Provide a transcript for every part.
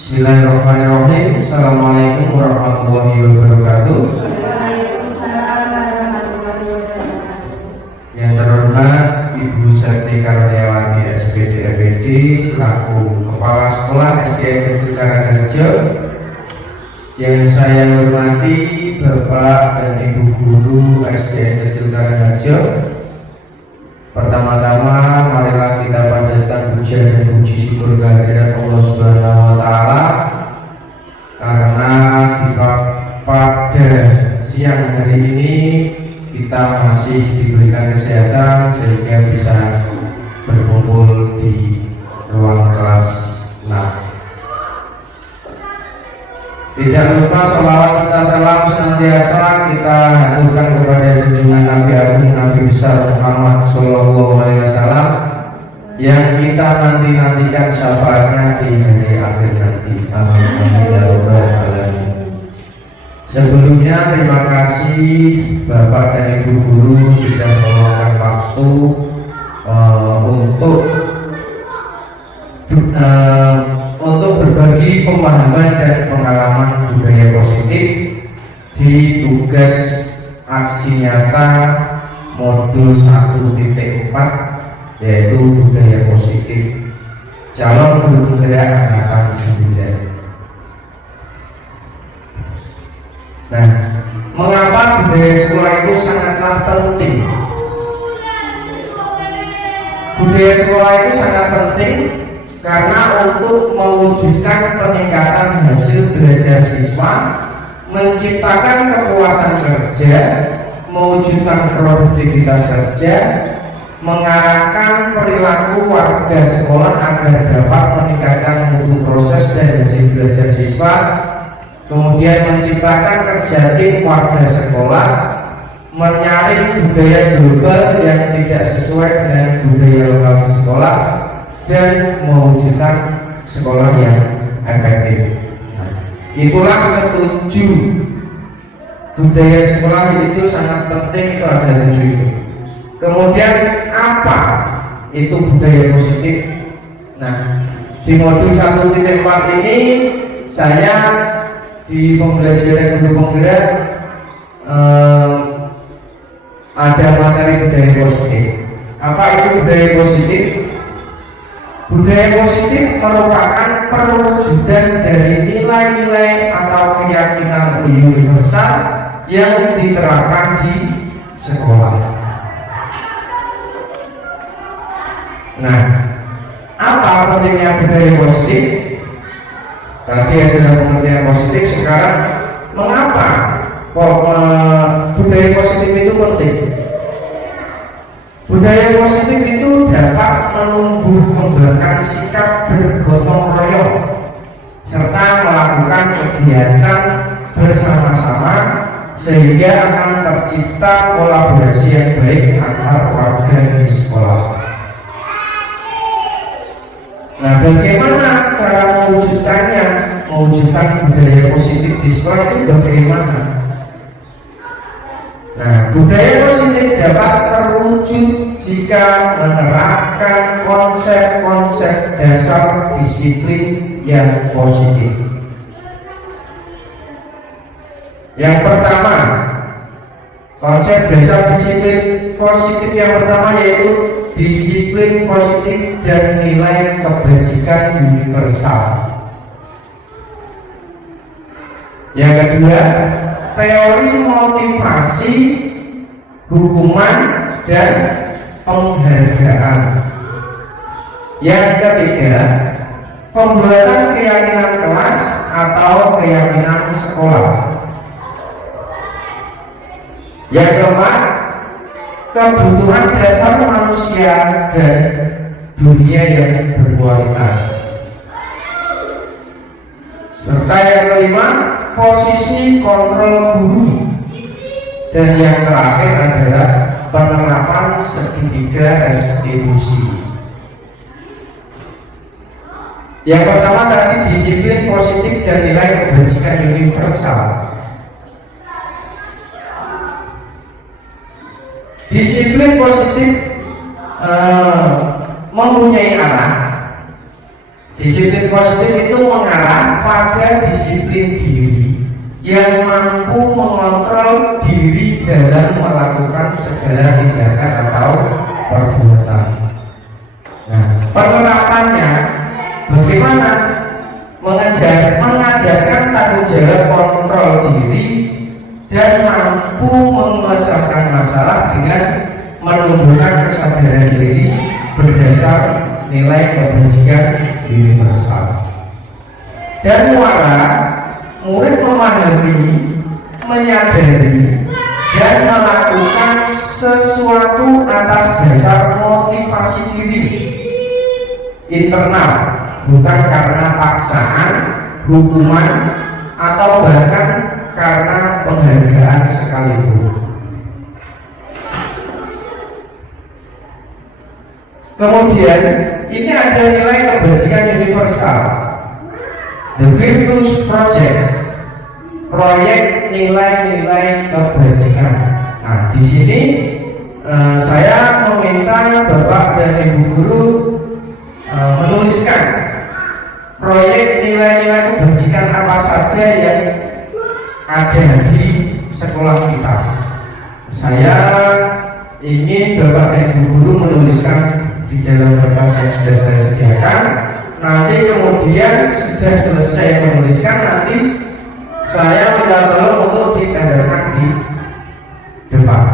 Bismillahirrahmanirrahim. Assalamualaikum warahmatullahi wabarakatuh. Yang terhormat Ibu Sati Karniawati SPD FPD selaku Kepala Sekolah SDN Kecil Karangrejo, yang saya hormati Bapak dan Ibu Guru SDN Kecil Karangrejo. Pertama-tama marilah kita panjatkan pujian dan puji syukur kehadirat Allah Subhanahu wa taala karena pada siang hari ini kita masih diberikan kesehatan sehingga bisa berkumpul di ruang kelas 6. Tidak lupa sholawat serta salam senantiasa kita haturkan kepada junjungan Nabi Agung Nabi besar Muhammad Sallallahu Alaihi Wasallam yang kita nantikan syafaatnya di hari akhir nanti. Amin ya rabbal alamin. Sebelumnya terima kasih Bapak dan Ibu Guru sudah meluangkan waktu untuk berbagi pemahaman dan pengalaman budaya positif di tugas aksi nyata modul 1.4 yaitu budaya positif calon guru penggerak angkatan 9. Nah, mengapa budaya sekolah itu sangatlah penting? Budaya sekolah itu sangat penting karena untuk mewujudkan peningkatan hasil belajar siswa, menciptakan kepuasan kerja, mewujudkan produktivitas kerja, mengarahkan perilaku warga sekolah agar dapat meningkatkan mutu proses dan hasil belajar siswa, kemudian menciptakan kerja tim warga sekolah, menyaring budaya global yang tidak sesuai dengan budaya lokal di sekolah, dan mewujudkan sekolah yang efektif. Itulah ketujuh budaya sekolah itu sangat penting, itu ada 7 itu. Kemudian apa itu budaya positif? Nah, di modul 1.4 ini saya di pembelajaran guru penggerak ada materi budaya positif. Apa itu budaya positif? Budaya positif merupakan perwujudan dari nilai-nilai atau keyakinan universal yang diterapkan di sekolah. Nah, apa pentingnya budaya positif? Tadi adalah pengertian positif. Sekarang mengapa budaya positif itu penting? Budaya positif itu dapat menumbuh kembangkan sikap bergotong royong serta melakukan kegiatan bersama-sama sehingga akan tercipta kolaborasi yang baik antar warga di sekolah. Nah, bagaimana cara mewujudkannya? Mewujudkan budaya positif di sekolah itu bagaimana? Nah, budaya positif dapat terwujud jika menerapkan konsep-konsep dasar disiplin yang positif. Yang pertama, konsep dasar disiplin positif yang pertama yaitu disiplin positif dan nilai kebajikan universal. Yang kedua, teori motivasi, hukuman, dan penghargaan. Yang ketiga, pembuatan keyakinan kelas atau keyakinan sekolah. Yang keempat, kebutuhan dasar manusia dan dunia yang berkualitas. Serta yang kelima, posisi kontrol guru. Dan yang terakhir adalah penerapan segitiga restitusi. Yang pertama tadi disiplin positif dan nilai kebajikan universal. Disiplin positif mempunyai arah. Disiplin positif itu mengarah yang mampu mengontrol diri dalam melakukan segala tindakan atau perbuatan. Nah, penerapannya bagaimana? Mengajarkan tanggung jawab kontrol diri dan mampu memecahkan masalah dengan menumbuhkan kesadaran diri berdasar nilai kebajikan universal. Dan muara murid memahami, menyadari dan melakukan sesuatu atas dasar motivasi diri internal, bukan karena paksaan, hukuman, atau bahkan karena penghargaan sekalipun. Kemudian ini ada nilai kebajikan universal, The Virtues Project, proyek nilai-nilai kebajikan. Nah, di sini saya meminta Bapak dan Ibu Guru menuliskan proyek nilai-nilai kebajikan apa saja yang ada di sekolah kita. Saya ingin Bapak dan Ibu Guru menuliskan di dalam kertas yang sudah saya sediakan. Nanti kemudian sudah selesai menuliskan, nanti saya minta tolong untuk ditandakan di depan.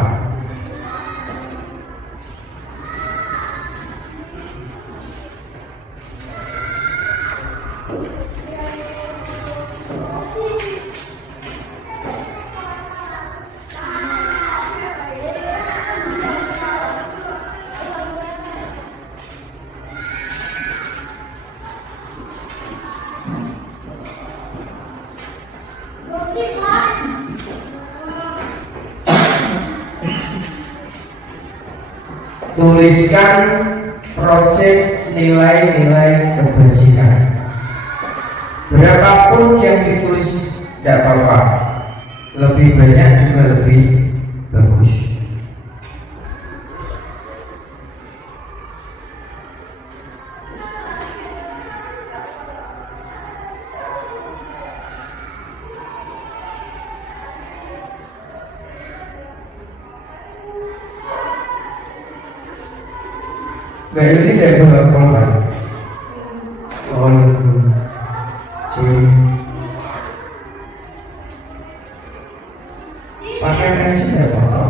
Tuliskan proyek nilai-nilai kebajikan. Berapapun yang ditulis tidak apa-apa, lebih banyak juga lebih bagus. Nah, ini dari pengalaman. Pakai pensil ya Pak?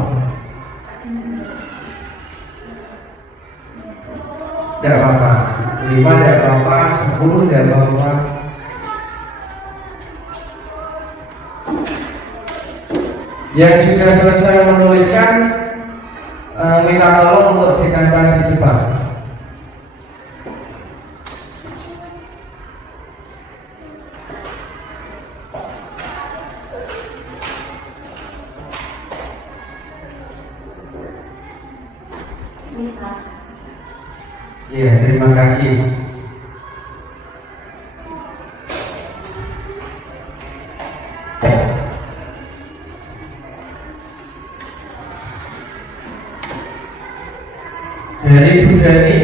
Tidak apa-apa. 5 tidak apa-apa, 10 tidak apa-apa. Yang sudah selesai menuliskan, minta tolong untuk ditempel di depan. Ya, terima kasih. Dari Bu Dani,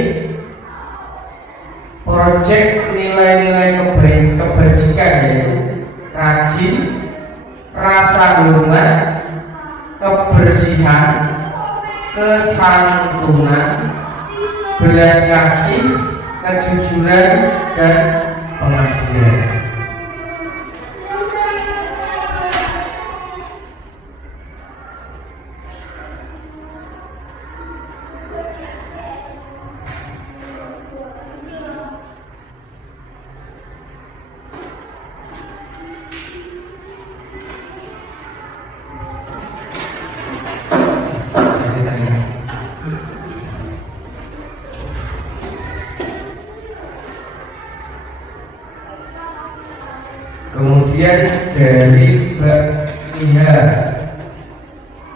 proyek nilai-nilai kebajikan yaitu rajin, rasa hormat, kebersihan, kesantunan, belas kasih, kejujuran, dan pengabdian. Kemudian dari lihat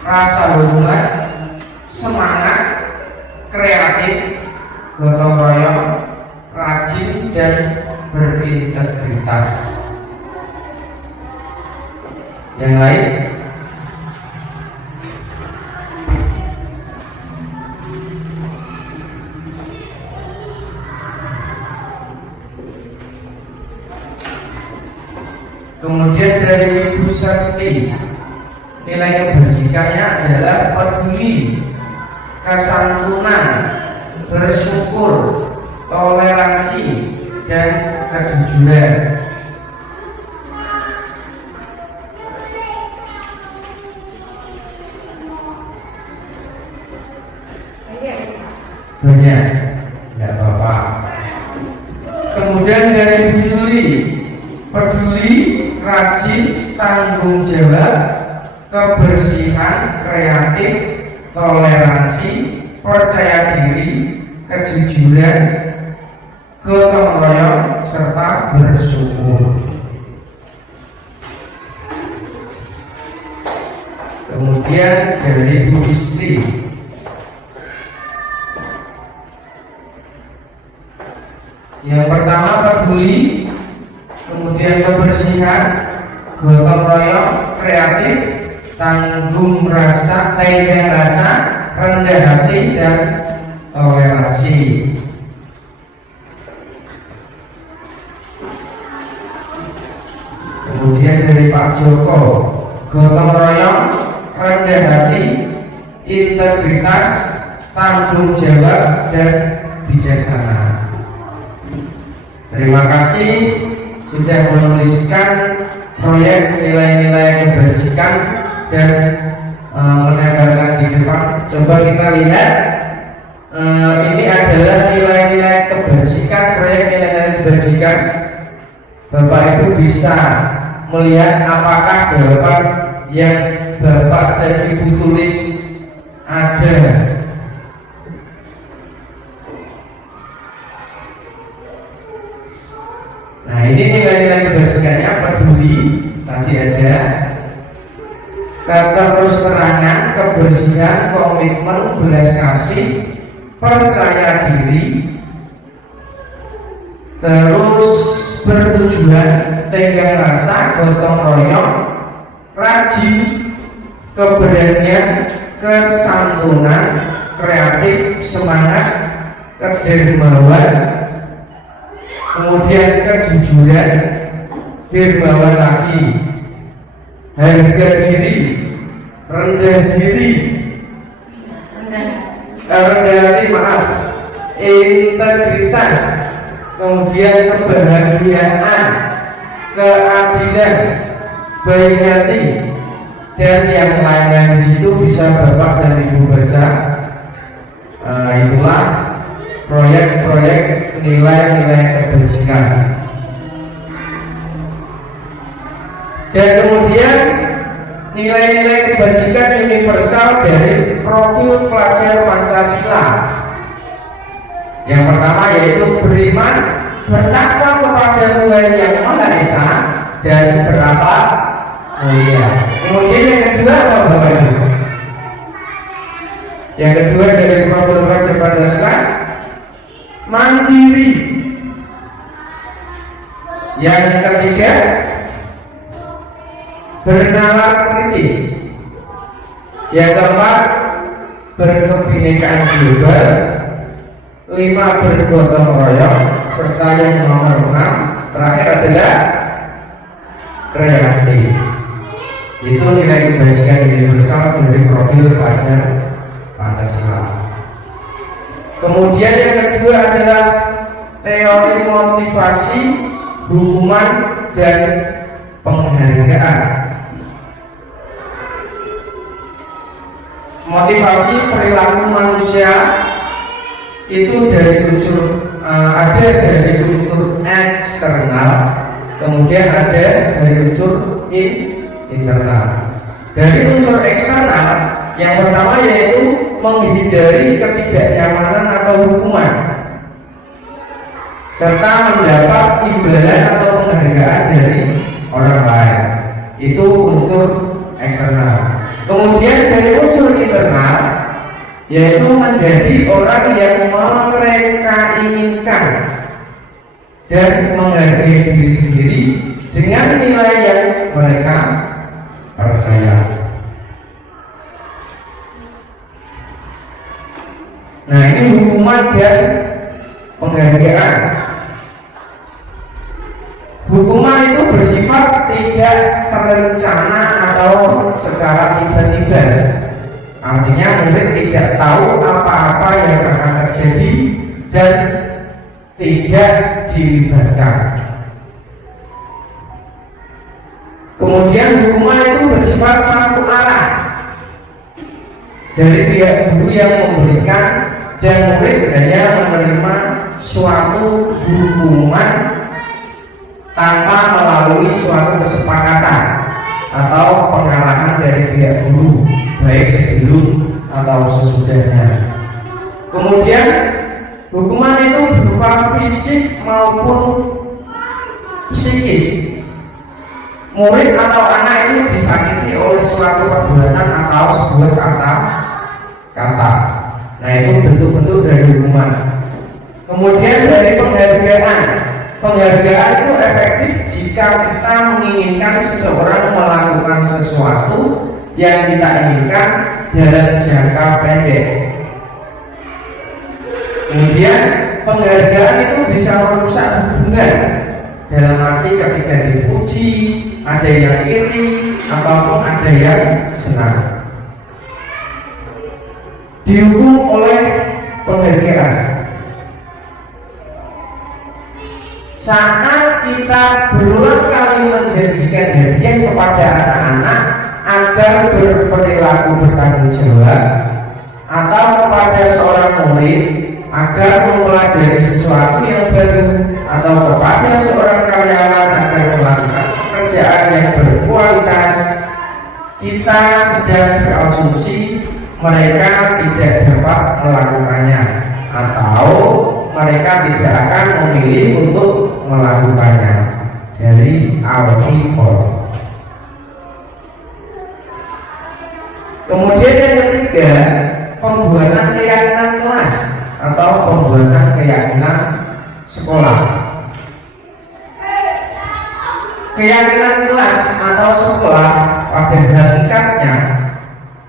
rasa hormat, semangat, kreatif, gotong royong, rajin dan berintegritas. Yang lain? Kemudian dari Ibu Sakti, nilai kebajikannya adalah peduli, kesantunan, bersyukur, toleransi, dan kejujuran. Banyak, tidak apa-apa. Kemudian dari Bu Yuli, peduli, rajin, tanggung jawab, kebersihan, kreatif, toleransi, percaya diri, kejujuran, gotong royong, serta bersyukur. Kemudian dari Bu Istri, yang pertama peduli, kemudian kebersihan, gotong royong, kreatif, tanggung rasa, rendah hati, dan toleransi. Kemudian dari Pak Joko, gotong royong, rendah hati, integritas, tanggung jawab, dan bijaksana. Terima kasih sudah menuliskan proyek nilai-nilai kebajikan dan menempelkan di depan. Coba kita lihat, ini adalah nilai-nilai kebajikan, proyek nilai-nilai kebajikan. Bapak Ibu bisa melihat apakah jawaban yang Bapak dan Ibu tulis ada. Nah, ini nilai-nilai kebajikannya: peduli, tadi ada, keterus-terangan, kebersihan, komitmen, belas kasih, percaya diri, terus bertujuan, tenggang rasa, gotong royong, rajin, keberanian, kesantunan, kreatif, semangat, kedermawan, kemudian kejujuran, dermawan lagi, harga diri, rendah diri, integritas, kemudian kebahagiaan, keadilan, baik hati, dan yang lain-lain di situ bisa Bapak dan Ibu baca. Itulah proyek-proyek nilai-nilai kebajikan. Dan kemudian nilai-nilai kebajikan universal dari profil pelajar Pancasila. Yang pertama yaitu beriman, bertakwa kepada Tuhan Yang Maha Esa, dan bertakwa mulia. Kemudian yang kedua apa Bapak Ibu? Yang kedua dari profil pelajar Pancasila, mandiri. Yang ketiga, bernalar kritis. Yang keempat, berkebinekaan global. 5, bergotong royong. Serta yang nomor 6 terakhir adalah kreatif. Itu nilai kebajikan universal dari profil pelajar Pancasila. Kemudian yang kedua adalah teori motivasi, hukuman, dan penghargaan. Motivasi perilaku manusia itu dari unsur ada dari unsur eksternal, kemudian ada dari unsur internal. Dari unsur eksternal, yang pertama yaitu menghindari ketidaknyamanan atau hukuman, serta mendapat imbalan atau penghargaan dari orang lain. Itu unsur eksternal. Kemudian dari unsur internal, yaitu menjadi orang yang mereka inginkan dan menghargai diri sendiri dengan nilai yang mereka percaya. Nah, ini hukuman dan penghargaan. Hukuman itu bersifat tidak terencana atau secara tiba-tiba. Artinya murid tidak tahu apa-apa yang akan terjadi dan tidak dilibatkan. Kemudian hukuman itu bersifat satu arah dari pihak guru yang memberikan, dan murid hanya menerima suatu hukuman tanpa melalui suatu kesepakatan atau pengarahan dari pihak guru, baik sebelum atau sesudahnya. Kemudian hukuman itu berupa fisik maupun psikis. Murid atau anak ini disakiti oleh suatu perbuatan atau sebuah kata. Nah, itu bentuk-bentuk dari hukuman. Kemudian dari penghargaan. Penghargaan itu efektif jika kita menginginkan seseorang melakukan sesuatu yang kita inginkan dalam jangka pendek. Kemudian penghargaan itu bisa merusak hubungan, dalam arti ketika dipuji, ada yang iri ataupun ada yang senang. Dihukum oleh penghargaan. Saat kita berulang kali menjanjikan hadiah kepada anak-anak agar berperilaku bertanggung jawab, atau kepada seorang murid agar mempelajari sesuatu yang baru, atau kepada seorang karyawan agar melakukan pekerjaan yang berkualitas, kita sedang berasumsi mereka tidak dapat melakukannya, atau mereka tidak akan memilih untuk melakukannya. Dari al-Qur'an. Kemudian yang ketiga, pembuatan keyakinan kelas atau pembuatan keyakinan sekolah. Keyakinan kelas atau sekolah pada hakikatnya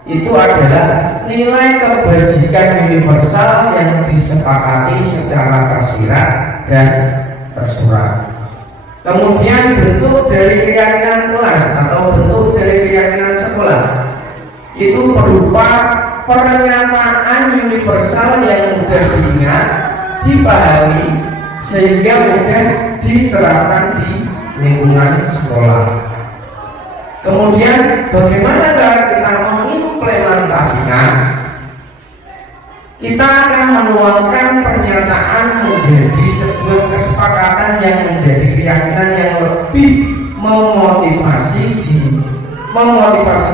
itu adalah nilai kebajikan universal yang disepakati secara tersirat dan tersurat. Kemudian bentuk dari keyakinan kelas atau bentuk dari keyakinan sekolah itu berupa pernyataan universal yang mudah diingat, dipahami, sehingga mudah diterapkan di lingkungan sekolah. Kemudian bagaimana cara kita mengimplementasinya? Kita akan menuangkan pernyataan menjadi sebuah kesepakatan yang menjadi keyakinan yang lebih memotivasi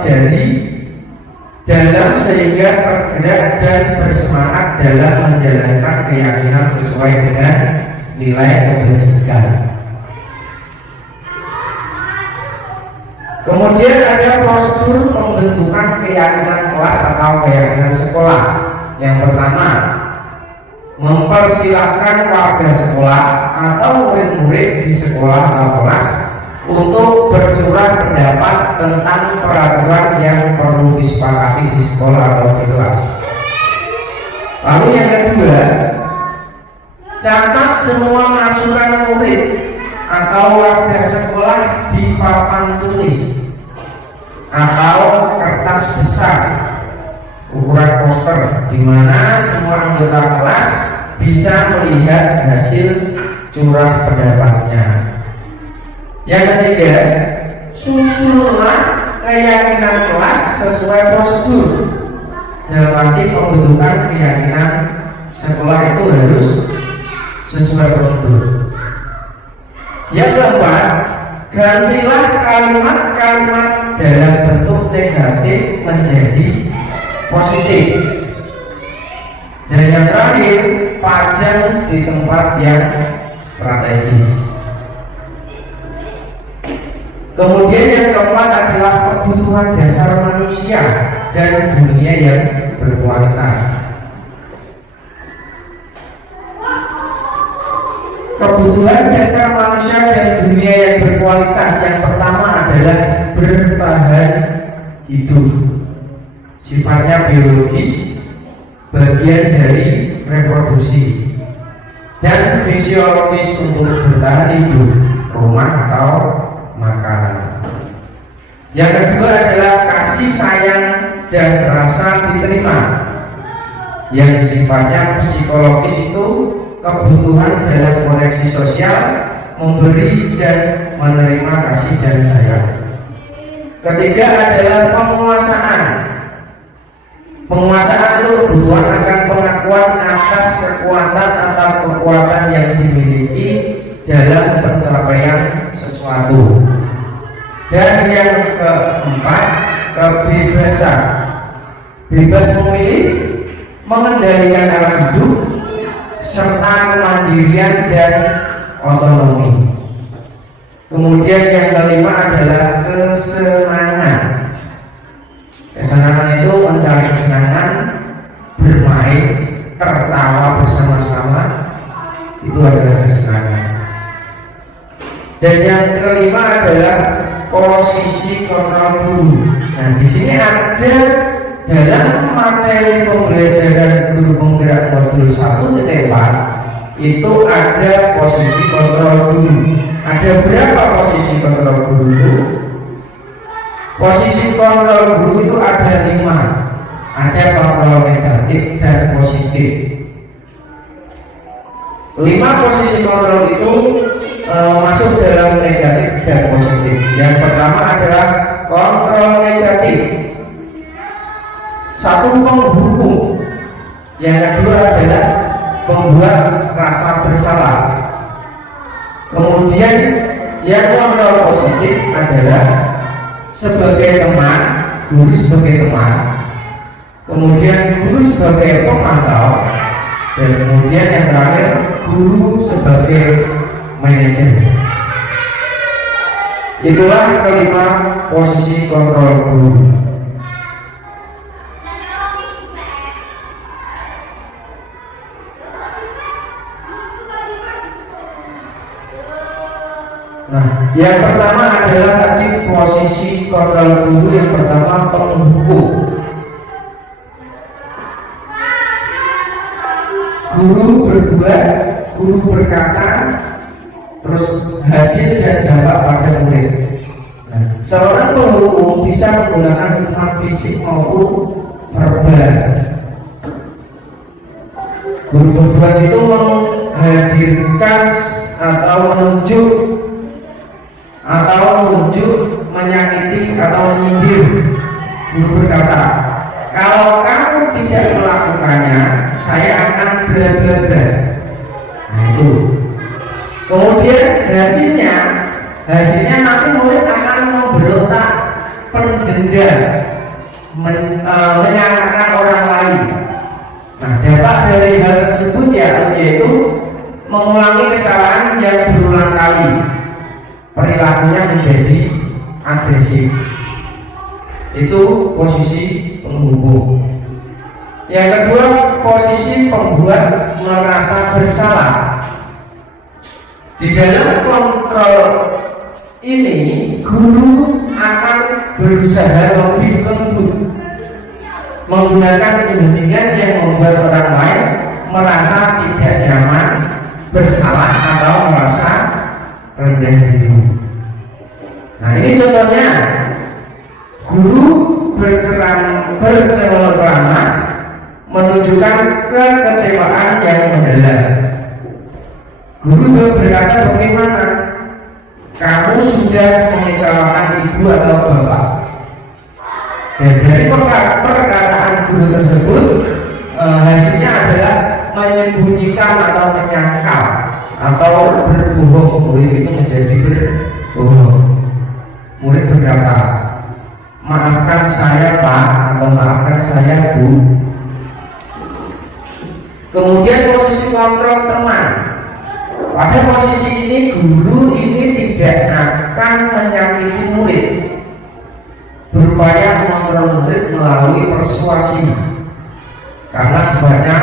dari dalam, sehingga tergerak dan bersemangat dalam menjalankan keyakinan sesuai dengan nilai kebajikan. Kemudian ada prosedur pembentukan keyakinan kelas atau keyakinan sekolah. Yang pertama, mempersilahkan warga sekolah atau murid-murid di sekolah atau kelas untuk bercurah pendapat tentang peraturan yang perlu disepakati di sekolah atau di kelas. Lalu yang kedua, catat semua masukan murid atau warga sekolah di papan tulis atau kertas besar ukuran poster, di mana semua anggota kelas bisa melihat hasil curah pendapatnya. Yang ketiga, susunlah keyakinan kelas sesuai prosedur. Dalam arti pembentukan keyakinan sekolah itu harus sesuai prosedur. Yang keempat, gantilah kalimat-kalimat dalam bentuk negatif menjadi positif. Dan yang terakhir, pajang di tempat yang strategis. Kemudian yang keempat adalah kebutuhan dasar manusia dan dunia yang berkualitas. Kebutuhan dasar manusia dan dunia yang berkualitas, yang pertama adalah bertahan hidup. Sifatnya biologis, bagian dari reproduksi, dan fisiologis untuk bertahan hidup, rumah atau makanan. Yang kedua adalah kasih sayang dan rasa diterima, yang sifatnya psikologis itu kebutuhan dalam koneksi sosial, memberi dan menerima kasih dan sayang. Ketiga adalah penguasaan. Penguasaan itu kebutuhan akan pengakuan atas kekuatan atau kekuatan yang dimiliki dalam pencapaian sesuatu. Dan yang keempat, kebebasan. Bebas memilih, mengendalikan alam hidup, serta kemandirian dan otonomi. Kemudian yang kelima adalah kesenangan. Kesenangan itu mencari kesenangan, bermain, tertawa bersama-sama, itu adalah kesenangan. Dan yang kelima adalah posisi kontrol guru. Nah, di sini ada dalam materi pembelajaran guru penggerak modul 1.4 itu ada posisi kontrol guru. Ada berapa posisi kontrol guru itu? Posisi kontrol guru itu ada 5. Ada kontrol negatif dan positif. 5 posisi kontrol itu masuk dalam negatif dan positif. Yang pertama adalah kontrol negatif, satu menghukum. Yang kedua adalah membuat rasa bersalah. Kemudian yang kontrol positif adalah sebagai teman, guru sebagai teman, kemudian guru sebagai pemantau, dan kemudian yang terakhir guru sebagai manajer. Itulah kelima posisi kontrol guru. Nah, yang pertama adalah tadi posisi kontrol guru. Yang pertama penghukum. Guru berbuat, guru berkata, terus hasil dan dampak pada murid. Nah, seorang penghukum bisa menggunakan hukuman fisik maupun verbal. Guru berbuat itu menghadirkan atau menunjuk menyakiti atau menyindir. Guru berkata, kalau kamu tidak melakukannya, saya akan bla bla bla. Nah, itu. Kemudian hasilnya nanti murid akan memberontak, pendendam, menyalahkan orang lain. Nah, dampak dari hal tersebut yaitu mengulangi kesalahan yang berulang kali. Perilakunya menjadi agresif. Itu posisi penghukum. Yang kedua, posisi pembuat merasa bersalah. Di dalam kontrol ini, guru akan berusaha lebih lembut, menggunakan kepentingan yang membuat orang lain merasa tidak nyaman, bersalah atau merasa rendah diri. Nah, ini contohnya. Guru berceramah menunjukkan kekecewaan yang mendalam. Guru berkata, bagaimana kamu sudah mengecewakan ibu atau bapak? Dan dari perkataan guru tersebut hasilnya adalah menyembunyikan atau menyangkal atau berbohong. Murid itu menjadi berbohong. Murid berkata, maafkan saya Pak, atau maafkan saya Bu. Kemudian posisi kontrol teman. Pada posisi ini guru ini tidak akan menyakiti murid, berupaya mengontrol murid melalui persuasi. Karena sebenarnya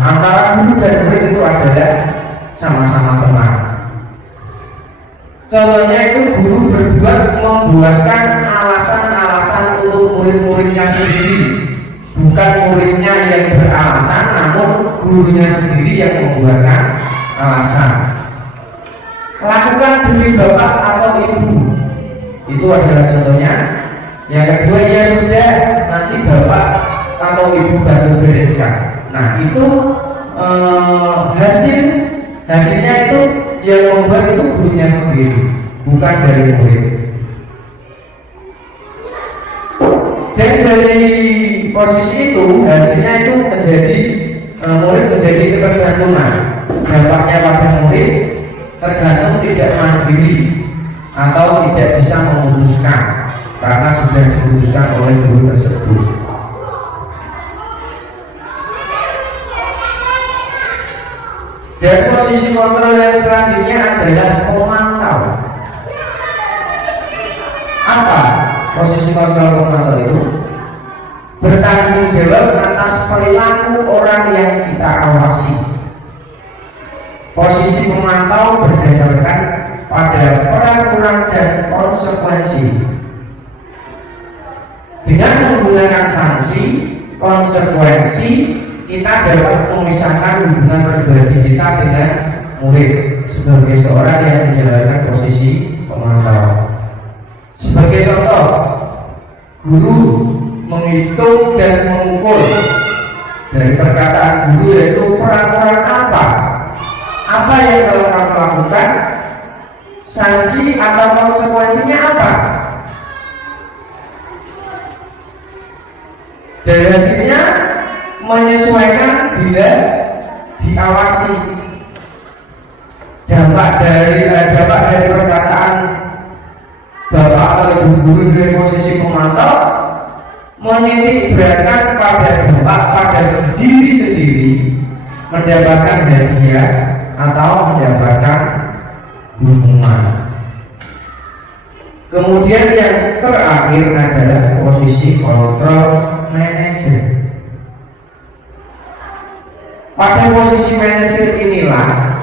antara guru dan murid itu adalah sama-sama teman. Contohnya itu guru membuatkan alasan-alasan untuk murid-muridnya sendiri. Bukan muridnya yang beralasan, namun gurunya sendiri yang membuatkan alasan. lakukan demi bapak atau ibu. Itu adalah contohnya. Yang kedua, ya sudah, nanti bapak atau ibu bantu bereskan. Nah itu hasilnya itu yang membuat itu gurunya sendiri, bukan dari murid. Dan dari posisi itu hasilnya itu menjadi murid menjadi ketergantungan. Dampaknya pada murid tergantung tidak mandiri atau tidak bisa memutuskan karena sudah diputuskan oleh guru tersebut. Dan posisi kontrol yang selanjutnya adalah pemantau. Apa posisi kontrol pemantau itu? Bertanggung jawab atas perilaku orang yang kita awasi. Posisi pemantau berdasarkan pada peraturan dan konsekuensi. Dengan menggunakan sanksi, konsekuensi, kita dapat memisahkan hubungan pribadi kita dengan murid sebagai seorang yang menjalankan posisi pemantau. Sebagai contoh, guru menghitung dan mengukur. Dari perkataan guru yaitu peraturan apa yang kalau kamu lakukan, sanksi atau konsekuensinya apa. Dan hasilnya menyesuaikan bila diawasi. Dampak dari perkataan bapak atau ibu guru dari posisi pemantau menitik beratkan pada dampak pada diri sendiri, mendapatkan hadiah atau mendapatkan hukuman. Kemudian yang terakhir adalah posisi kontrol manajer. Pada posisi manajer inilah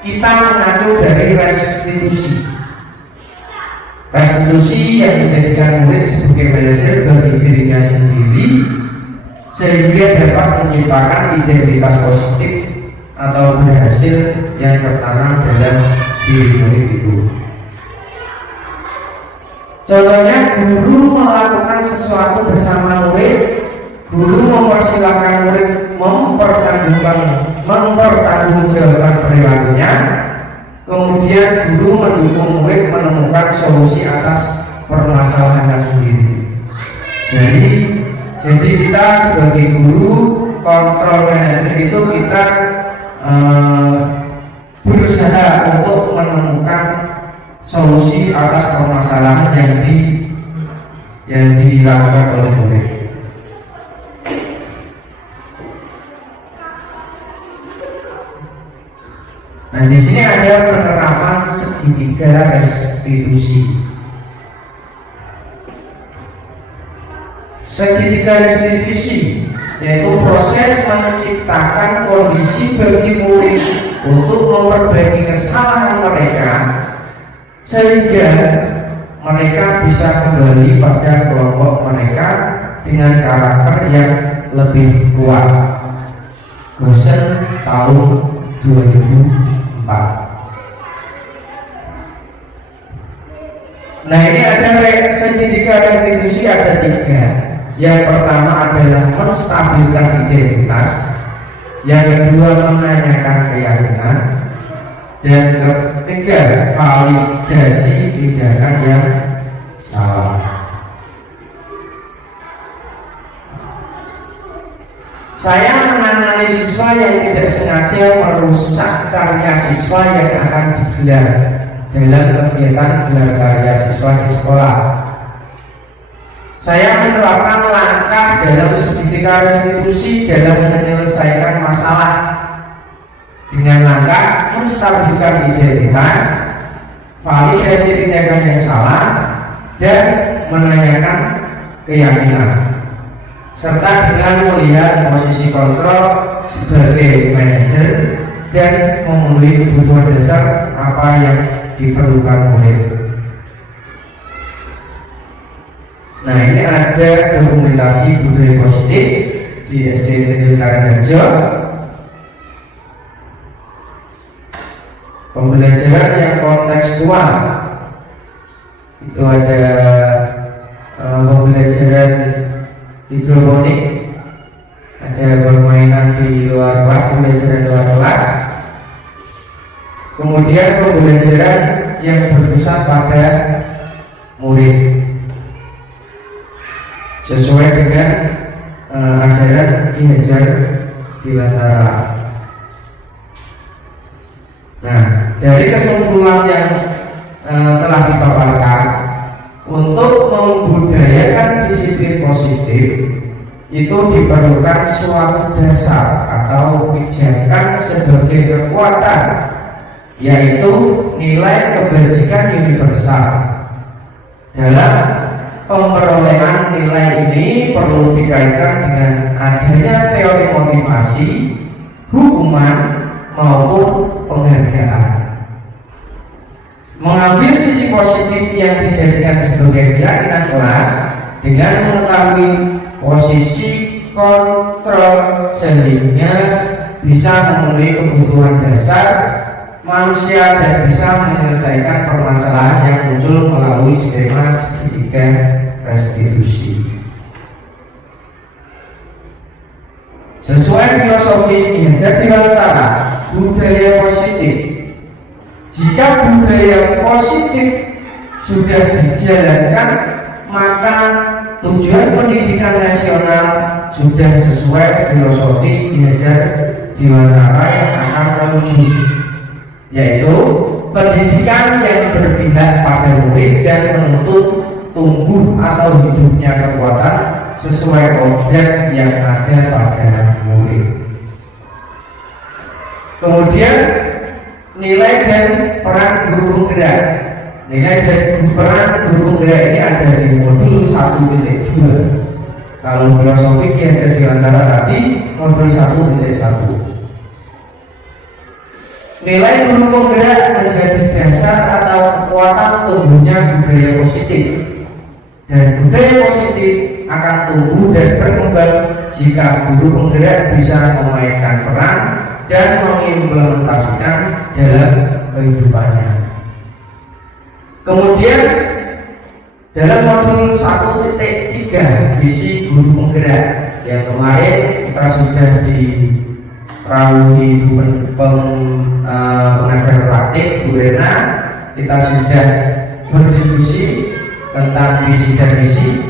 kita mengacu dari restitusi. Restitusi yang menjadikan murid sebagai manajer bagi dirinya sendiri sehingga dapat menciptakan identitas positif atau berhasil yang tertanam dalam diri murid itu. Contohnya, guru melakukan sesuatu bersama murid, guru mempersilahkan murid mempertanggungjawabkan perilakunya, kemudian guru mendukung murid menemukan solusi atas permasalahannya sendiri. Jadi kita sebagai guru kontrol manajer itu kita berusaha untuk menemukan solusi atas permasalahan yang dilakukan oleh murid. Nah, di sini ada penerapan segitiga restitusi. Segitiga restitusi yaitu proses menciptakan kondisi bagi murid untuk memperbaiki kesalahan mereka sehingga mereka bisa kembali pada kelompok mereka dengan karakter yang lebih kuat. Gosen tahun 2004. Nah, ini ada segitiga restitusi ada 3. Yang pertama adalah menstabilkan identitas, yang kedua menanyakan keyakinan, dan ketiga validasi tindakan yang salah. Saya menangani siswa yang tidak sengaja merusak karya siswa yang akan digelar dalam kegiatan gelar karya siswa di sekolah. Saya menerapkan langkah dalam segitiga restitusi dalam menyelesaikan masalah dengan langkah menstabilkan identitas, validasi tindakan yang salah, dan menanyakan keyakinan, serta dengan melihat posisi kontrol sebagai manajer dan memenuhi kebutuhan dasar apa yang diperlukan murid. Nah, ini ada dokumentasi budaya positif di SD Negeri Karangrejo. pembelajaran yang kontekstual. Itu ada pembelajaran hidroponik, ada permainan di luar kelas, pembelajaran luar kelas. Kemudian pembelajaran yang berpusat pada murid sesuai dengan ajaran Ki Hajar Dewantara. Nah, dari kesimpulan yang telah dipaparkan, untuk membudayakan disiplin positif itu diperlukan suatu dasar atau pijakan sebagai kekuatan, yaitu nilai kebajikan universal. Dalam pemerolehan nilai ini perlu dikaitkan dengan adanya teori motivasi, hukuman maupun penghargaan. Mengambil sisi positif yang dijadikan sebagai keyakinan kelas dengan mengetahui posisi kontrol sehingga bisa memenuhi kebutuhan dasar manusia dan bisa menyelesaikan permasalahan yang muncul melalui skema segitiga restitusi. Sesuai filosofi yang jadi antara budaya positif, jika budaya positif sudah dijalankan, maka tujuan pendidikan nasional sudah sesuai filosofi Ki Hajar Dewantara yang akan terwujud, yaitu pendidikan yang berpihak pada murid dan menuntut tumbuh atau hidupnya kekuatan sesuai objek yang ada pada murid. Kemudian nilai dan peran guru penggerak. Nilai dan peran guru penggerak ini ada di modul 1.2. Kalau filosofi Ki Hajar Dewantara tadi modul 1.1. Nilai guru penggerak menjadi dasar atau kekuatan tumbuhnya budaya positif, dan budaya positif akan tumbuh dan berkembang jika guru penggerak bisa memainkan peran dan mengimplementasikan dalam kehidupannya. Kemudian dalam modul 1.3 visi guru penggerak yang kemarin kita sudah di pengajar praktik Bu Rena, kita sudah berdiskusi tentang visi dan misi.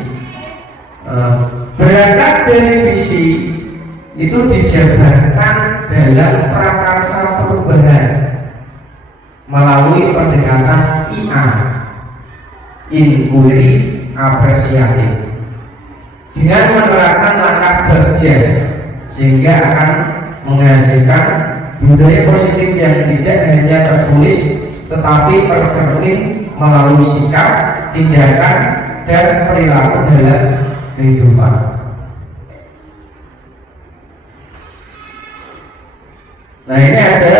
Berangkat dari visi itu dijabarkan dalam prakarsa perubahan melalui pendekatan IA, inquiry apresiatif, dengan menerapkan langkah kerja sehingga akan menghasilkan budaya positif yang tidak hanya tertulis tetapi tercermin melalui sikap, tindakan, dan perilaku dalam kehidupan. Nah, ini ada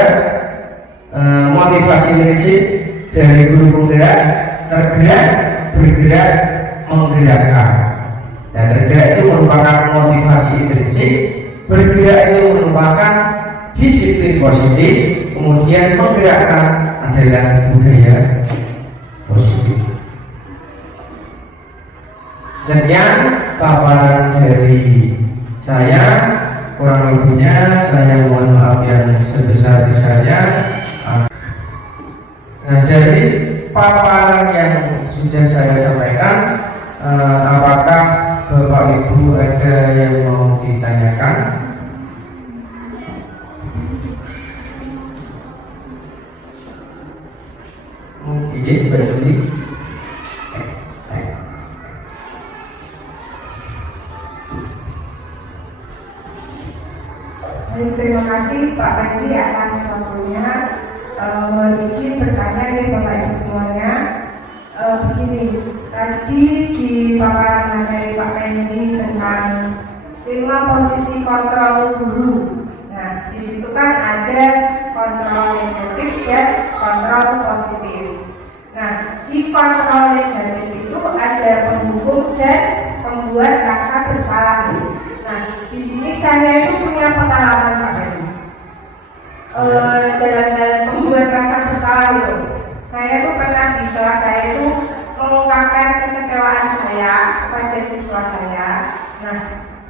motivasi prinsip dari guru penggerak: tergerak, bergerak, menggerakkan. Dan tergerak itu merupakan motivasi prinsip, bergerak itu merupakan disiplin positif, kemudian menggerakkan adalah budaya positif. Sekian paparan dari saya, kurang lebihnya saya mohon maaf yang sebesar-besarnya. Nah, dari paparan yang sudah saya sampaikan, apakah Bapak Ibu ada yang mau ditanyakan? Ini berarti terima kasih Pak Pandi atas waktunya. Mohon izin bertanya dari Bapak Ibu semuanya. Begini, tadi di paparan materi Pak Pandi tentang 5 posisi kontrol guru. Nah, di situ kan ada kontrol negatif dan kontrol positif. Nah, di kontrol negatif itu ada penghukum dan pembuat rasa bersalah. Nah, di sini saya itu punya pengalaman Pak Pandi. Dalam pembuat rasa bersalah bersalah itu. Saya tuh pernah di kelas saya itu mengungkapkan kekecewaan saya kepada siswa saya. Nah,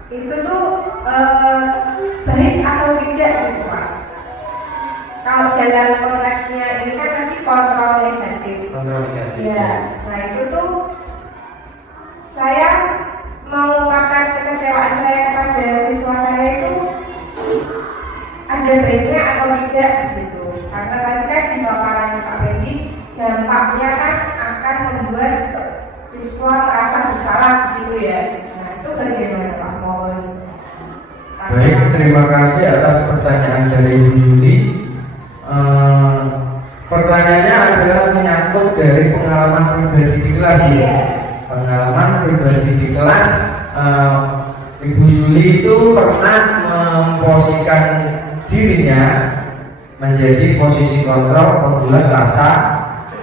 itu tuh baik atau tidak gitu Pak? Kalau dalam konteksnya ini kan nanti kontrol negatif. Ya, nah itu tuh saya mengungkapkan kekecewaan saya kepada siswa saya itu ada baiknya atau tidak gitu. Karena tadi kan di paparan Pak Fendi dampaknya kan akan membuat siswa merasa bersalah gitu ya. Nah itu bagaimana Pak Mohon? Baik, terima kasih atas pertanyaan dari Ibu Yuli. Pertanyaannya adalah menyangkut dari pengalaman pribadi di kelas ya. Pengalaman pribadi di kelas, Ibu Yuli itu pernah memposisikan dirinya menjadi posisi kontrol membuat rasa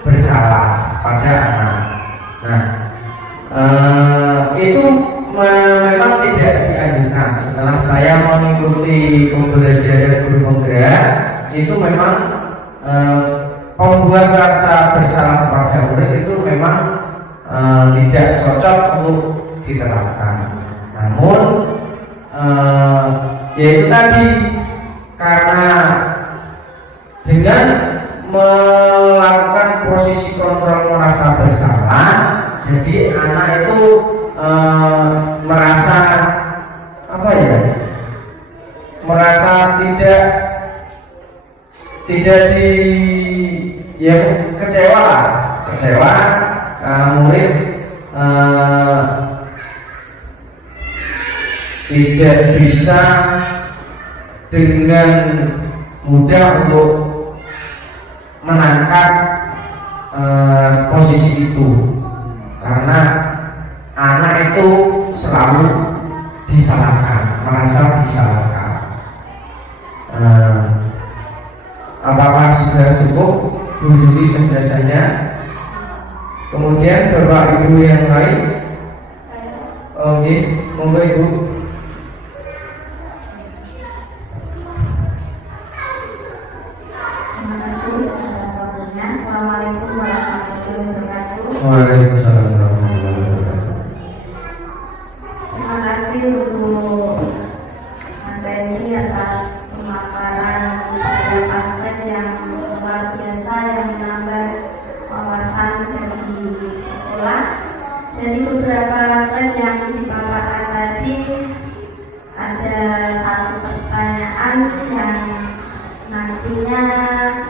bersalah pada anak. Nah, itu memang tidak dianjurkan. Setelah saya mengikuti pembelajaran guru penggerak, itu memang membuat rasa bersalah kepada murid itu memang tidak cocok untuk diterapkan. Namun yaitu tadi, karena dengan melakukan posisi kontrol merasa bersalah, jadi anak itu merasa apa ya? Merasa tidak kecewa, murid tidak bisa dengan mudah untuk menangkap posisi itu, karena anak itu selalu disalahkan, merasa disalahkan. Apakah sudah cukup Bu Yuli penjelasannya? Kemudian Bapak Ibu yang lain, oke, monggo Ibu. Assalamualaikum warahmatullahi wabarakatuh. Waalaikumsalam warahmatullahi wabarakatuh. Terima kasih untuk Mas Fendi atas pemaparan pada aspek yang luar biasa yang menambah wawasan bagi sekolah. Dari beberapa aspek yang dipaparkan tadi, ada satu pertanyaan yang nantinya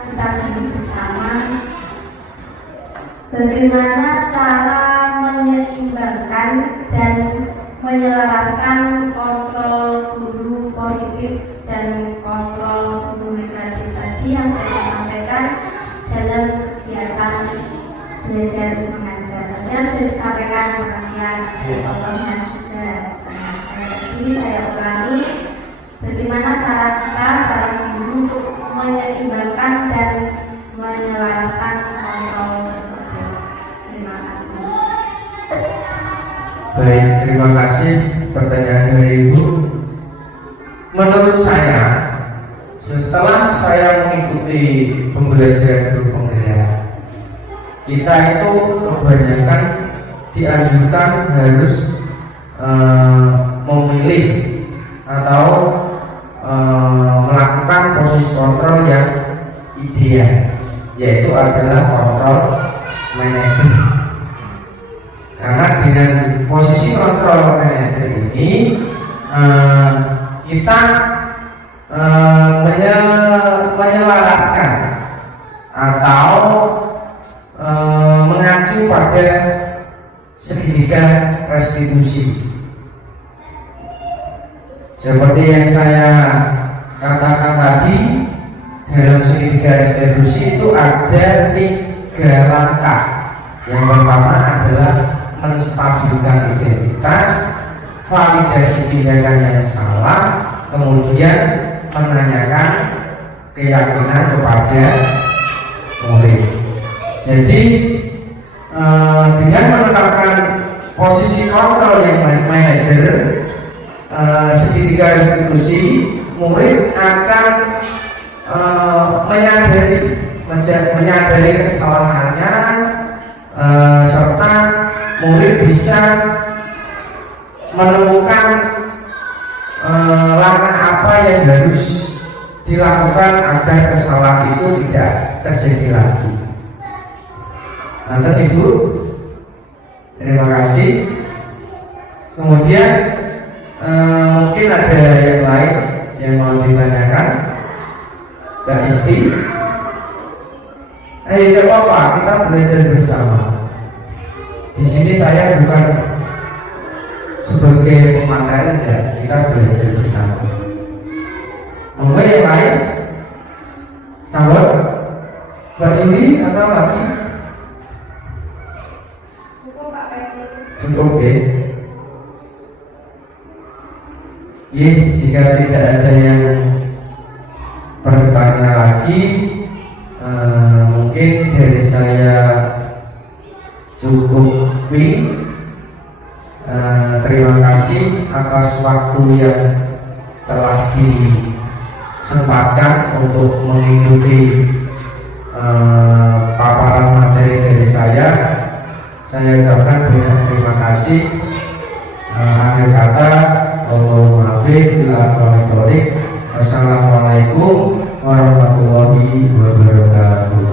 kita beri bersama. Bagaimana cara menyeimbangkan dan menyelaraskan kontrol guru positif dan kontrol guru negatif tadi yang saya sampaikan dalam kegiatan belajar mengajar. Tadi sudah disampaikan perhatian contohnya juga. Jadi saya ulangi, bagaimana cara kita para guru untuk menyeimbangkan dan menyelaraskan kontrol tersebut. Terima kasih. Baik, terima kasih pertanyaan dari Ibu. Menurut saya, setelah saya mengikuti pembelajaran guru penggerak, kita itu kebanyakan dianjurkan harus memilih atau melakukan posisi kontrol yang ideal, yaitu adalah kontrol manajer. Karena dengan posisi kontrol manajer ini kita menyelaraskan atau mengacu pada segitiga restitusi. Seperti yang saya katakan tadi, dalam segitiga restitusi itu ada 3 langkah. Yang pertama adalah menstabilkan identitas, validasi tindakan yang salah, kemudian menanyakan keyakinan kepada murid. Jadi dengan menetapkan posisi kontrol yang manajer segitiga restitusi, murid akan menyadari menyadari kesalahannya, serta murid bisa menemukan langkah apa yang harus dilakukan agar kesalahan itu tidak terjadi lagi. Nanti Ibu, terima kasih. Kemudian mungkin ada yang lain yang mau ditanyakan, Mbak Isti. Tidak apa-apa, kita belajar bersama. Di sini saya bukan sebagai pemateri, ya, kita belajar bersama. Monggo yang lain, sahabat, Mbak Indi atau lagi? Cukup Pak Pedi. Cukup ya. Jika tidak ada yang bertanya lagi, mungkin dari saya cukup. Terima kasih atas waktu yang telah disempatkan untuk mengikuti paparan materi dari saya. Saya ucapkan banyak terima kasih. Akhir kata, Wassalamualaikum warahmatullahi wabarakatuh.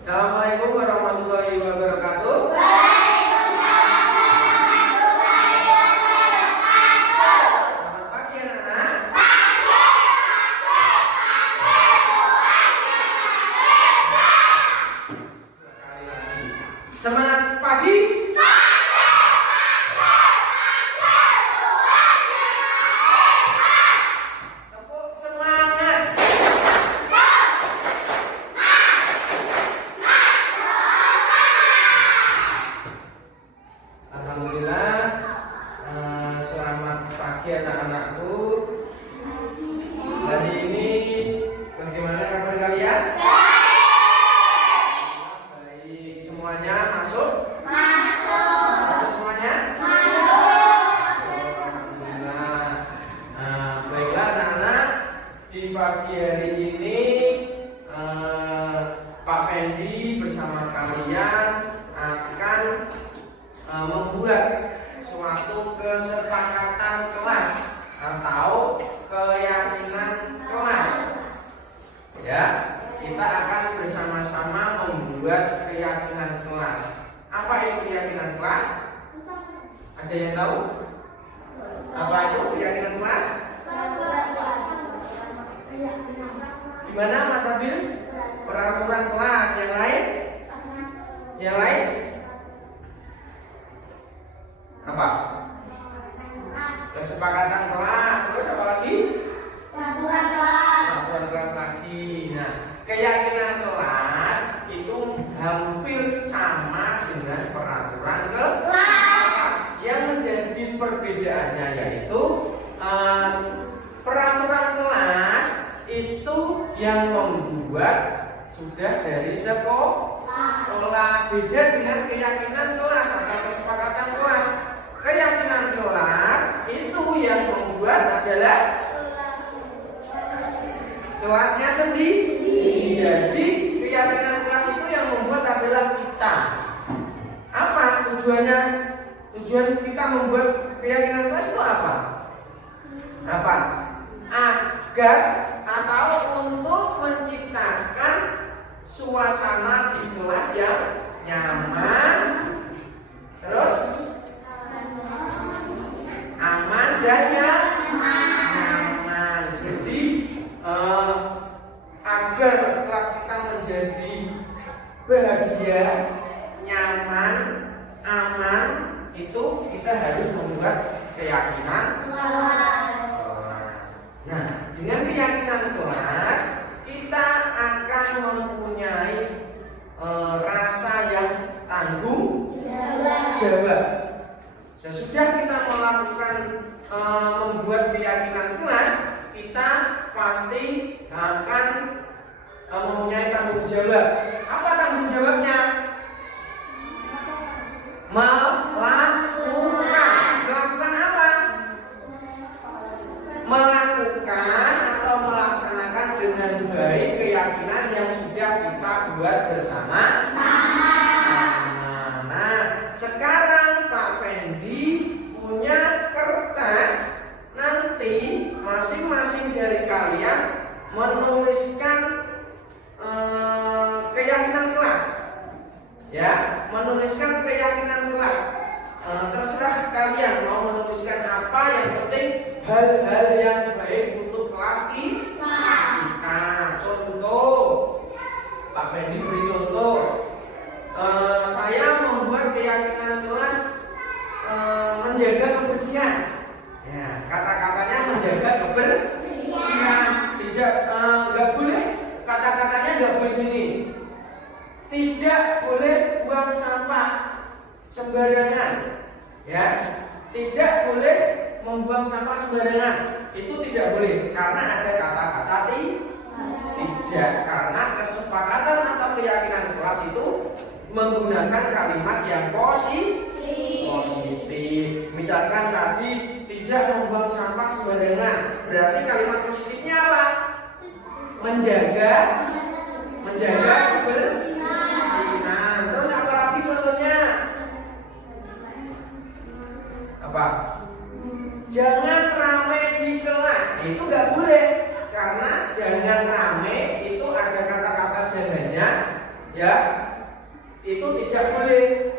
Assalamualaikum warahmatullahi wabarakatuh. Selamat pagi anak-anak. Sekali lagi. Semangat pagi. Tepuk semangat. Alhamdulillah, selamat pagi anak-anakku. Hari ini bagaimana kabar kalian? Baik, semuanya masuk? Masuk semuanya? Alhamdulillah. Baiklah anak-anak, di pagi hari ini Pak Fendi bersama kalian akan membuat suatu kesepakatan kelas atau keyakinan kelas. Ya, kita akan bersama-sama membuat keyakinan kelas. Apa itu keyakinan kelas? Ada yang tahu? Apa itu keyakinan kelas? Gimana Mas Abil? Peraturan kelas. Yang lain? Yang lain? Apa? Kesepakatan kelas. Terus apa lagi? Peraturan kelas lagi. Nah, keyakinan kelas itu hampir sama dengan peraturan kelas. Yang menjadi perbedaannya yaitu peraturan kelas itu yang membuat sudah dari sekolah. Beda dengan keyakinan kelas atau kesepakatan kelas. Keyakinan kelas itu yang membuat adalah kelasnya sendiri. Jadi keyakinan kelas itu yang membuat adalah kita. Apa tujuannya? Tujuan kita membuat keyakinan kelas itu apa? Apa? Agar atau untuk menciptakan suasana di kelas yang nyaman, terus aman dan nyaman. Jadi agar kelas kita menjadi bahagia, nyaman, aman, itu kita harus membuat keyakinan kelas. Nah, dengan keyakinan kelas kita akan mempunyai rasa yang tanggung jawab. Sesudah kita melakukan membuat keyakinan kelas, kita pasti akan mempunyai tanggung jawab. Apa tanggung jawabnya? Melakukan apa? dengan baik keyakinan yang sudah kita buat bersama. Nah, sekarang Pak Fendi punya kertas. Nanti masing-masing dari kalian menuliskan keyakinan kelas. Ya, menuliskan keyakinan kelas. Terserah kalian mau menuliskan apa, yang penting hal-hal yang baik untuk kelas kita. Contoh, Pak Fendi beri contoh. Saya membuat keyakinan kelas menjaga kebersihan. Ya, kata-katanya menjaga kebersihan. Tidak, nggak boleh. Kata-katanya nggak boleh gini. Tidak boleh buang sampah sembarangan. Ya, tidak boleh membuang sampah sembarangan. Itu tidak boleh karena ada kata-kata tidak, karena kesepakatan atau keyakinan kelas itu menggunakan kalimat yang positif. Misalkan tadi tidak membuang sampah sembarangan, berarti kalimat positifnya apa? Menjaga kebersihan. Terus apa lagi contohnya? Apa? Jangan ramai di kelas. Itu nggak boleh, karena jangan ramai itu ada kata-kata jangannya, ya. Itu tidak boleh.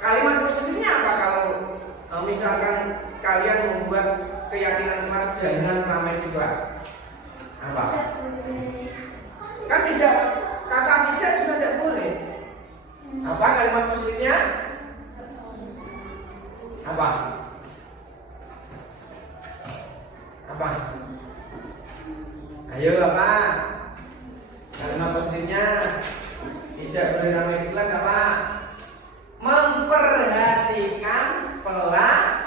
Kalimat positifnya apa kalau misalkan kalian membuat keyakinan kelas jangan ramai di kelas? Apa? Kan tidak, kata tidak juga tidak boleh. Apa kalimat positifnya? Apa? Apa? Ayo apa? Kalimat positifnya tidak boleh ramai di kelas apa? Memperhatikan pelajaran.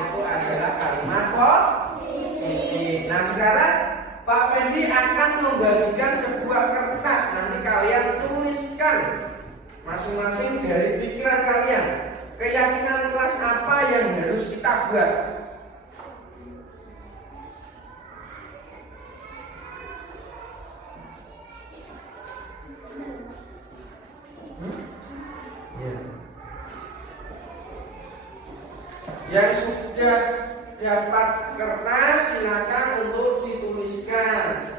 Itu adalah kalimat positif. Nah, sekarang Pak Fendi akan membagikan sebuah kertas. Nanti kalian tuliskan masing-masing dari pikiran kalian keyakinan kelas apa yang harus kita buat. Yang sudah dapat kertas silakan untuk dituliskan.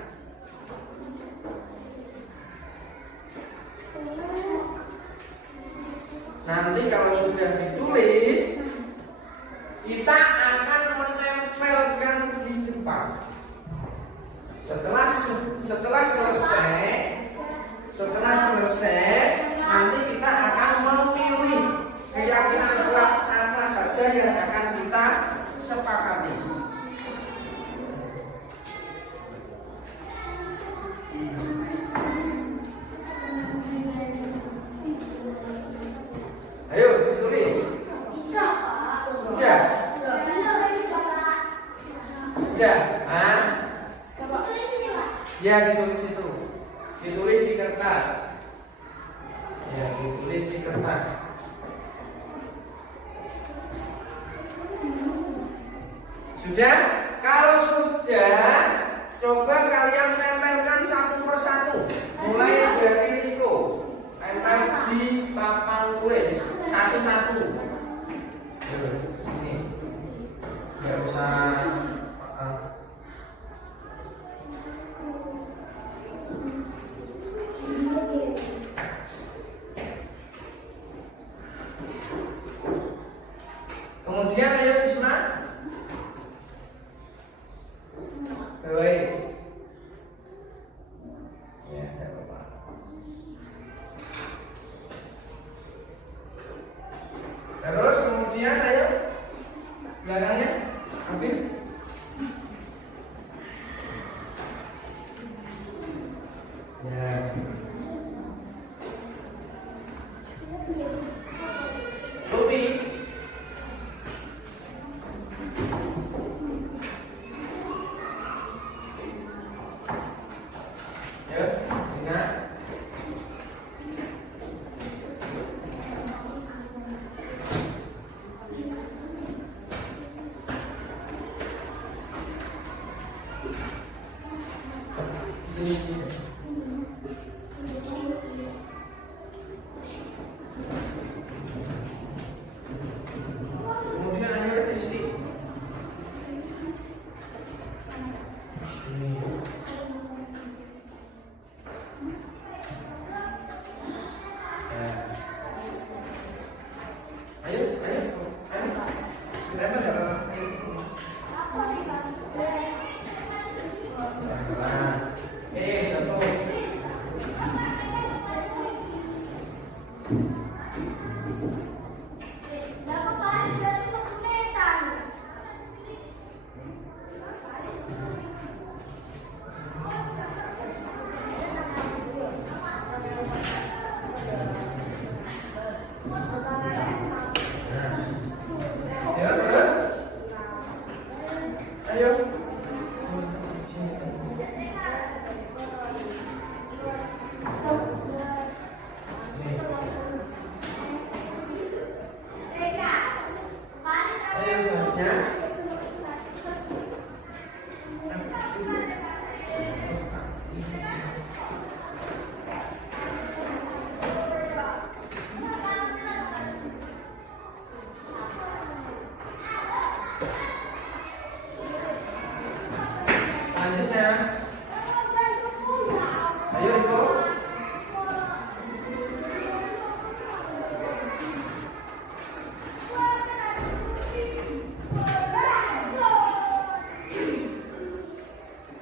Nanti kalau sudah ditulis, kita akan menempelkan di depan. Setelah selesai, nanti kita akan memilih keyakinan kelas apa saja yang akan kita sepakati. Ayo ditulis. Sudah. Ya, ditulis itu. Ditulis di kertas. Ya, ditulis di kertas. Sudah? Kalau sudah, coba kalian tempelkan satu persatu. Mulai dari Riko, tempel di papan tulis satu-satu. Ini, nggak usah. Kemudian ayo disusun. Baik. Ya, tidak apa-apa. Terus kemudian ayo belakangnya ambil. Ya. Topi. Kemudian akhirnya isi.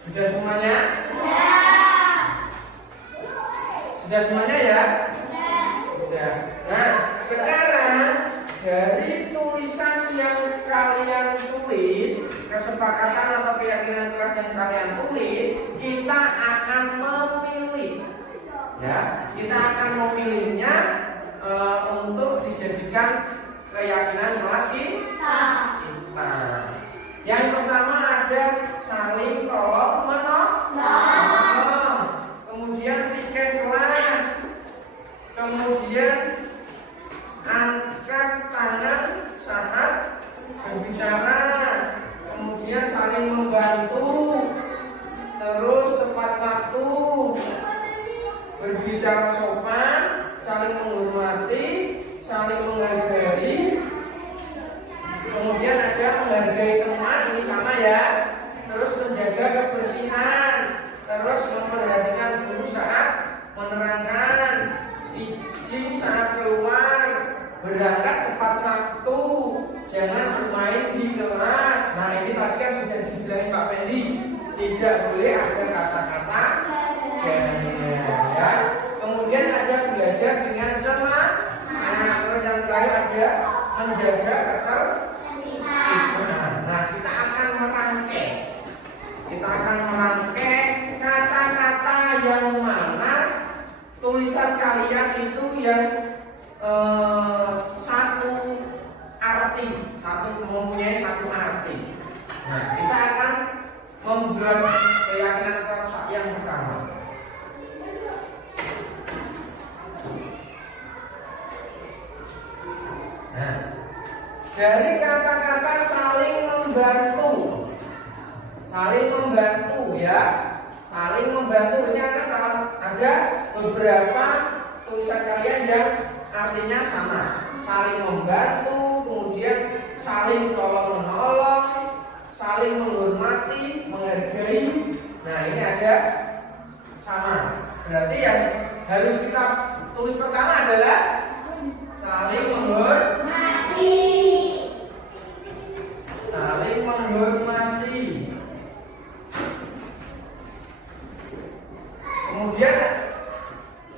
Sudah semuanya? Ya. Sudah semuanya ya? Ya. Sudah. Nah, sekarang dari tulisan yang kalian tulis, kesepakatan atau keyakinan kelas yang kalian tulis, kita akan memilih. Ya, kita akan memilihnya untuk dijadikan keyakinan kelas kita. Yang pertama ada saling tolong menolong, kemudian piket kelas, kemudian angkat tangan saat berbicara, kemudian saling membantu, terus tepat waktu, berbicara sopan, saling menghormati, saling menghargai. Kemudian ada menghargai teman, ini sama ya. Terus menjaga kebersihan, terus memperhatikan guru saat menerangkan, izin saat keluar, berangkat tepat waktu, jangan bermain di kelas. Nah ini tadi kan sudah dibilangin Pak Pendi, tidak boleh ada kata-kata jangan ya. Kemudian ada belajar dengan semangat. Terus yang terakhir ada menjaga ketertiban. Nah, kita akan merangkai kata-kata yang mana tulisan kalian itu yang satu arti, mempunyai satu arti. Nah, kita akan membuat keyakinan kelas yang pertama. Nah, dari kata-kata saling membantu ya, saling membantu ini akan ada beberapa tulisan kalian yang artinya sama, saling membantu, kemudian saling tolong menolong, saling menghormati, menghargai. Nah ini ada sama, berarti yang harus kita tulis pertama adalah saling menghormati. Saling menghormati. Kemudian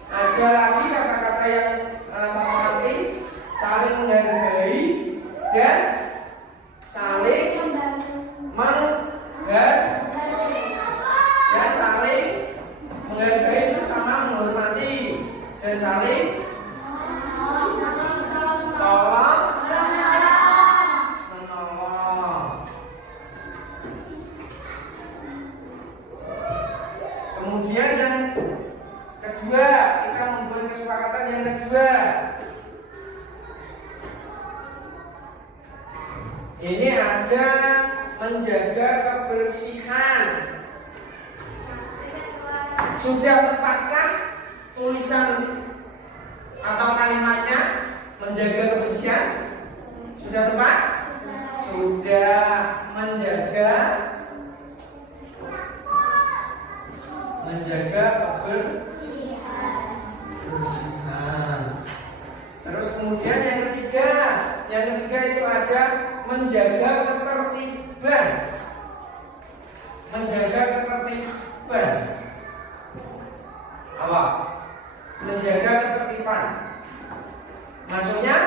ada lagi kata-kata yang sama arti, saling menghargai dan saling menghargai. Dan saling menghargai itu sama menghormati dan saling tolong menolong. Kemudian yang kedua, kita membuat kesepakatan yang kedua. Ini ada menjaga kebersihan. Sudah tepatkah tulisan atau kalimatnya menjaga kebersihan? Sudah tepat? Sudah. Menjaga kebersihan. Terus kemudian yang ketiga itu ada menjaga ketertiban. Menjaga ketertiban. Apa? Menjaga ketertiban. Maksudnya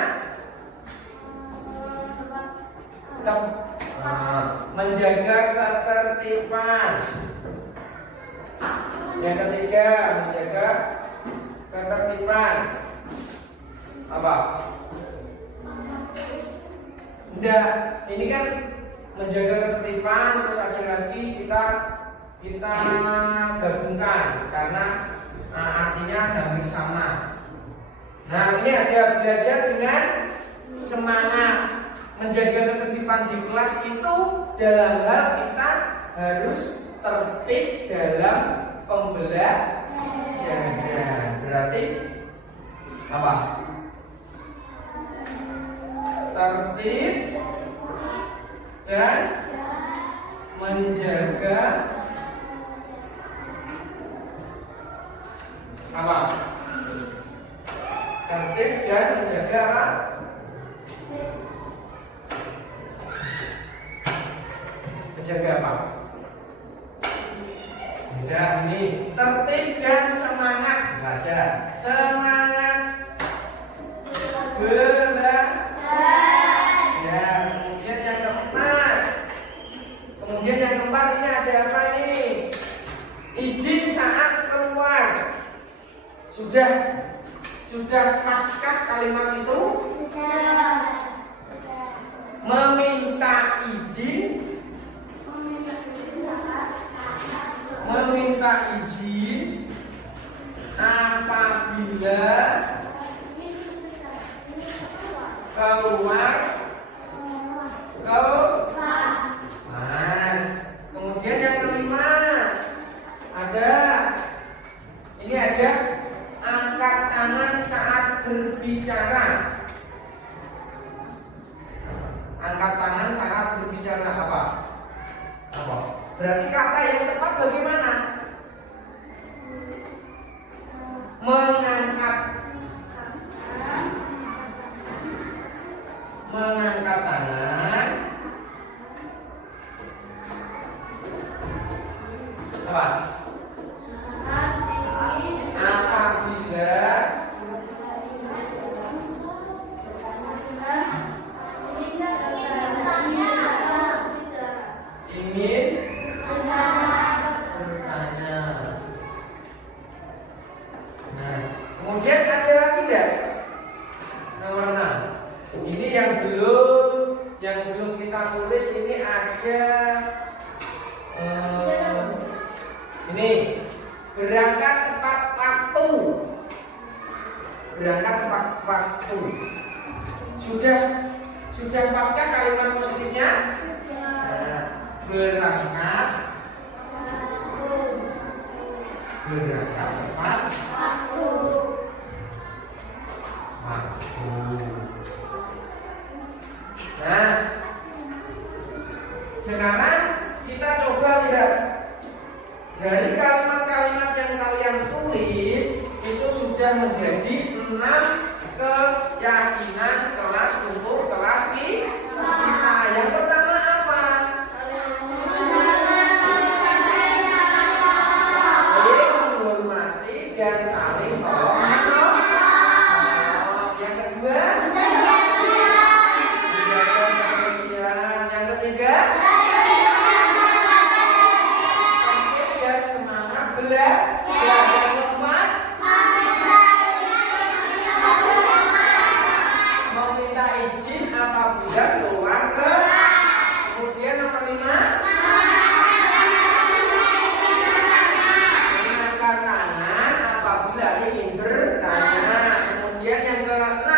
menjaga ketertiban. Yang ketiga, menjaga ketertiban. Apa? Enggak, ini kan menjaga ketertiban, terus ada lagi kita gabungkan karena artinya hampir sama. Nah, ini ada belajar dengan semangat. Menjaga ketertiban di kelas itu dalam hal kita harus tertib dalam pembelajaran. Berarti apa? Tertib dan menjaga apa? Tertib dan menjaga apa? Menjaga apa? Ya, ini tertib dan semangat baca. Semangat belajar. Ya, kemudian yang keempat. Ini ada apa nih? Izin saat keluar. Sudah paskah kalimat itu? Meminta izin apabila keluar kelas. Kemudian yang kelima ada angkat tangan saat berbicara. Angkat tangan saat berbicara apa? Berarti kata yang tepat bagaimana? Mengangkat tangan apa? Apabila ingin bertanya. Nah, kemudian ada lagi enggak? Nomor 6. Ini yang belum kita tulis ini ada ini berangkat tepat waktu. Sudah paskah kalimat positifnya? Nah, berangkat tepat waktu. Nah, sekarang kita coba lihat dari kalimat-kalimat yang kalian tulis itu sudah menjadi 6 keyakinan kelas untuk kelas kita. Yang pertama apa? Saling menghormati dan saling tolong. Yang kedua, yang ketiga, dan semangat belajar. Yang keempat, meminta izin apabila keluar ke. Kemudian nomor 5, mengangkat tangan apabila ingin bertanya. Kemudian yang ke-6,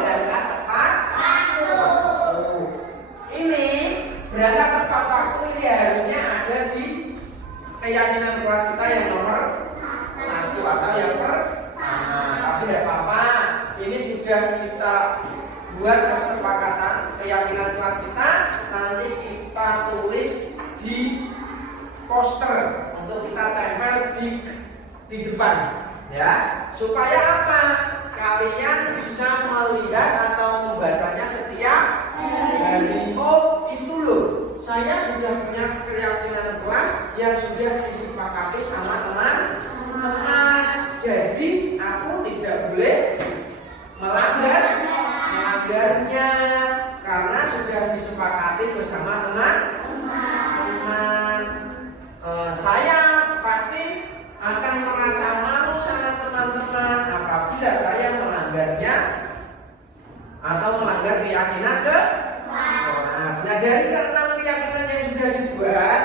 berangkat tepat waktu. Ini berangkat tepat waktu ini harusnya ada di keyakinan kelas kita yang nomor 1 atau yang pertama. Tapi tidak apa-apa, ini sudah kita buat kesepakatan keyakinan kelas kita. Nanti kita tulis di poster untuk kita tempel di depan, ya, supaya apa? Kalian bisa melihat atau membacanya setiap hari. Oh, itu loh, saya sudah punya keyakinan kelas yang sudah disepakati sama teman-teman. Jadi aku tidak boleh melanggarnya karena sudah disepakati bersama teman-teman. Saya pasti akan merasa malu sama teman-teman apabila saya melanggarnya atau melanggar keyakinan kelas. Nah, dari ke-6 keyakinan yang sudah dibuat,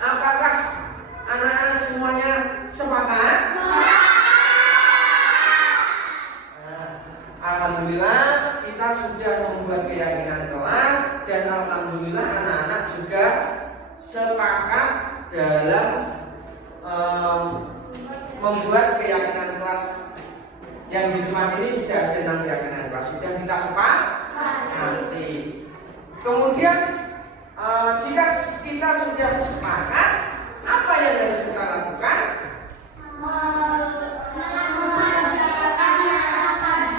apakah anak-anak semuanya sepakat? Alhamdulillah kita sudah membuat keyakinan kelas, dan alhamdulillah anak-anak juga sepakat dalam membuat keyakinan kelas. Yang di depan ini sudah ada 6 keyakinan kelas, sudah kita sepakati. Kemudian jika kita sudah sepakat, apa yang harus kita lakukan?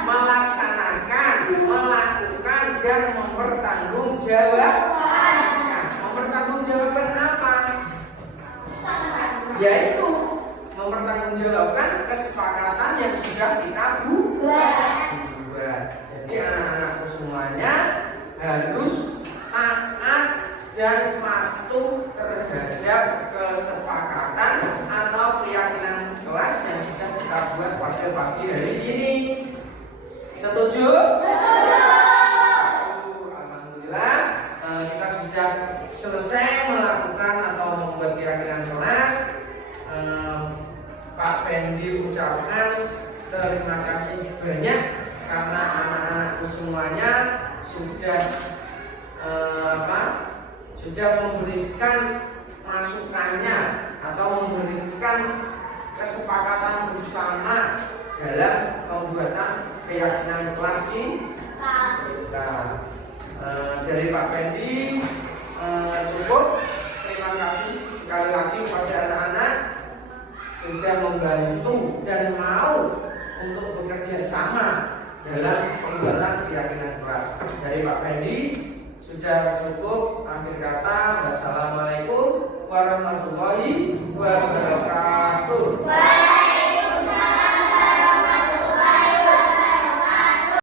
Melaksanakan, melakukan, dan mempertanggungjawabkan. Mempertanggungjawabkan apa? Yaitu mempertanggungjawabkan kesepakatan yang sudah kita buat. Jadi anak-anakku semuanya harus taat dan patuh terhadap kesepakatan atau keyakinan kelas yang sudah kita buat pada pagi hari ini. Setuju? Alhamdulillah kita sudah selesai melakukan atau membuat keyakinan kelas. Pak Fendi ucapkan terima kasih banyak karena anak-anakku semuanya sudah memberikan masukannya atau memberikan kesepakatan bersama dalam pembuatan keyakinan kelas kita. Dari Pak Fendi cukup. Terima kasih sekali lagi kepada anak-anak sudah membantu dan mau untuk bekerja sama dalam pembuatan keyakinan kelas. Dari Pak Fendi sudah cukup. Akhir kata, wassalamualaikum warahmatullahi wabarakatuh.